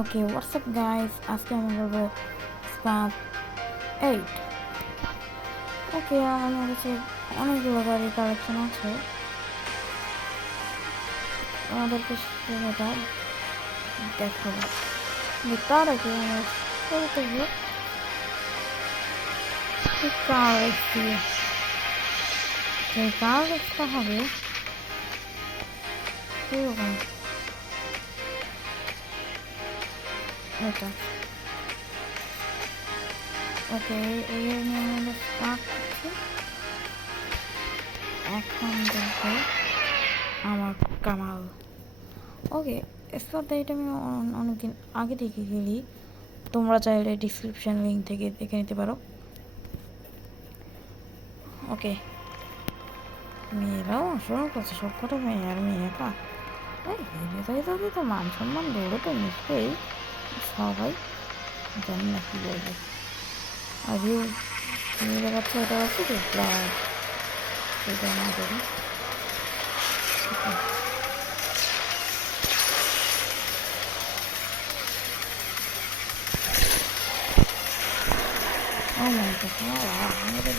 ওকে WhatsApp guys, আজকে আমি বলবো স্পাত 8। ওকে, আমার কাছে অনেকগুলো গাড়ির কালেকশন আছে, আমাদেরকে সেটা দেখাবো। তার আগে আমরা শুরু করবো কার রেস দিয়ে। এই কার রেসটা হবে এরকম, এটা ওকে। এই নিয়ে আমরা স্টার্ট করছি। এখন দেখবো আমার কামাল। ওকে, স্পাত এটা আমি অনেকদিন আগে থেকে খেলি, তোমরা চাইলে ডিসক্রিপশন লিঙ্ক থেকে দেখে নিতে পারো। ওকে, মেয়েরাও অংশগ্রহণ করছে, সবকটা মেয়ে আর মেয়ে একা। এই হেরে তাদের তো মান সম্মান দৌড়ে তো নিশ্চয়ই, সবাই জানি না কী বলবে। আর ভিউ মেয়ে বাচ্চা এটা আছে তো প্লাস এটা আমাদের oh my god, আমাদের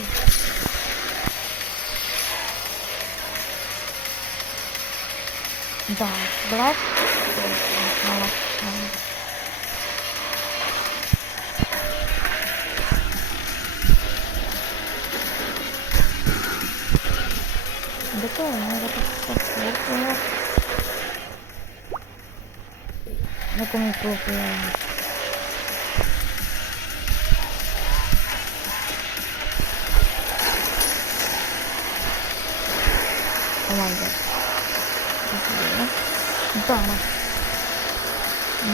dark black দেখো এরকম একটু oh my god, দাঁড়া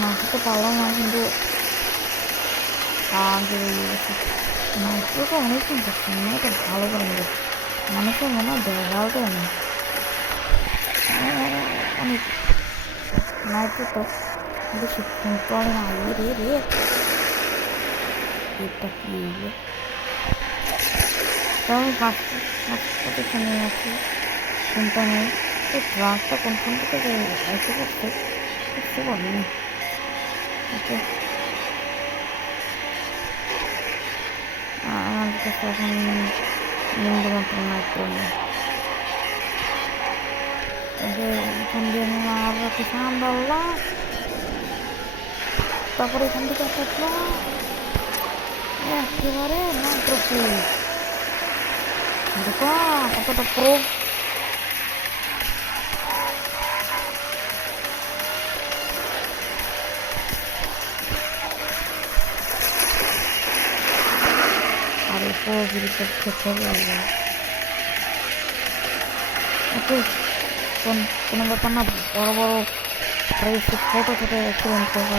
মাথাতে পারলাম না, কিন্তু আগে মাইক্রোটা অনেকক্ষণ করছে, এটা ভালো করে নেবে মানুষের মনে হয় দেখাটাও নেই অনেক মাইক্রো তো বেশি করে না। রে রে এটা কি তাও আমি ফার্স্ট নিয়ে আছি, চিন্তা নেই। তো ট্রাকটা কোনখান থেকে যে এসে করতে বুঝতে পারিনি। ওকে, আমাদের কাছে এখন নিম্ন মতন মাইক্রো নেই। এখান দিয়ে আমরা কিষান বললাম, তারপরে এখান থেকে একটা একেবারে মাইক্রো দেখো কতটা প্রো। আর এই প্রো জিনিসের ক্ষেত্রে ওকে কোনো ব্যাপার না, বড় বড় ছোটো ছোটো অ্যাক্সিডেন্ট করবে।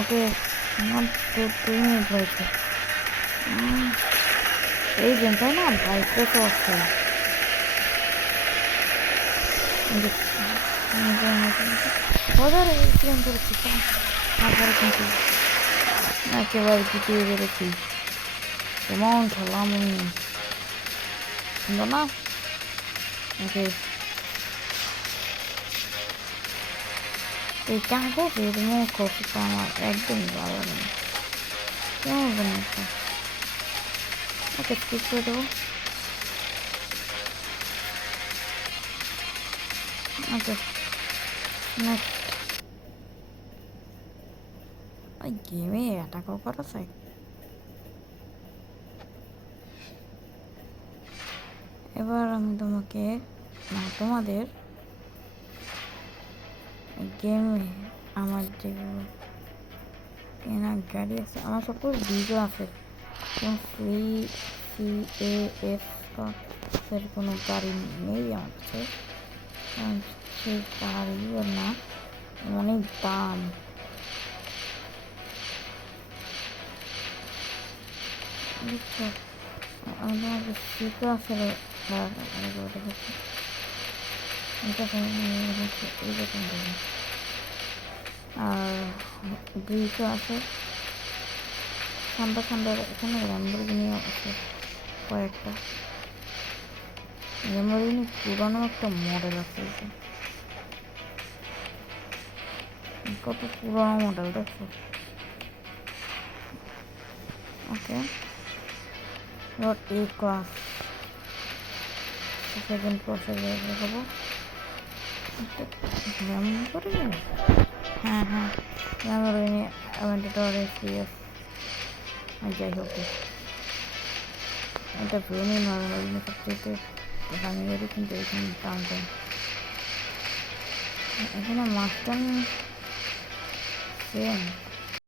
ওকে, আমার 2 মিনিট হয়েছে। এই গেমটায় না বাইকটা তো আছে, ওদের অ্যাক্সিডেন্ট করেছি, তারপরে কিন্তু একেবারে জিতিয়ে বেড়েছি। কেমন খেলাম আমি, সুন্দর না? ওকে, এই কাগজের মুখ আমার একদমই ভালো লাগে না, কেমন বানিয়েছে। ওকে, স্কিপ করে দেবো। ওকে, নেক্সট। ওই গেমে অ্যাটাকও করা যায়। এবার আমি তোমাদের গেমে আমার যেগুলো কেনা গাড়ি আছে, আমার সকল ভিডিও আছে, এর কোনো গাড়ি নেই আমার কাছে, সেই গাড়িও না, অনেক দাম। বুঝছো, আমি তোমাকে সিটও আছে আর ব্রিজও আছে, ঠান্ডা ঠান্ডা এখানে ল্যাম্বরগিনি আছে কয়েকটা। ল্যাম্বরগিনি পুরানো একটা মডেল আছে, কত পুরানো মডেল দেখো। ওকে, এবার এ ক্লাস সেকেন্ড ক্লাসে দেখাবো। ল্যাম্বরগিনি, হ্যাঁ হ্যাঁ ল্যাম্বরগিনি অ্যাভেন্টাডর এসপিএস। যাই হোক, এটা ভেবে ল্যাম্বরগিনি সবচেয়ে দামি গাড়ি, কিন্তু এখানে দাম কম। এখানে মাস্টার সেম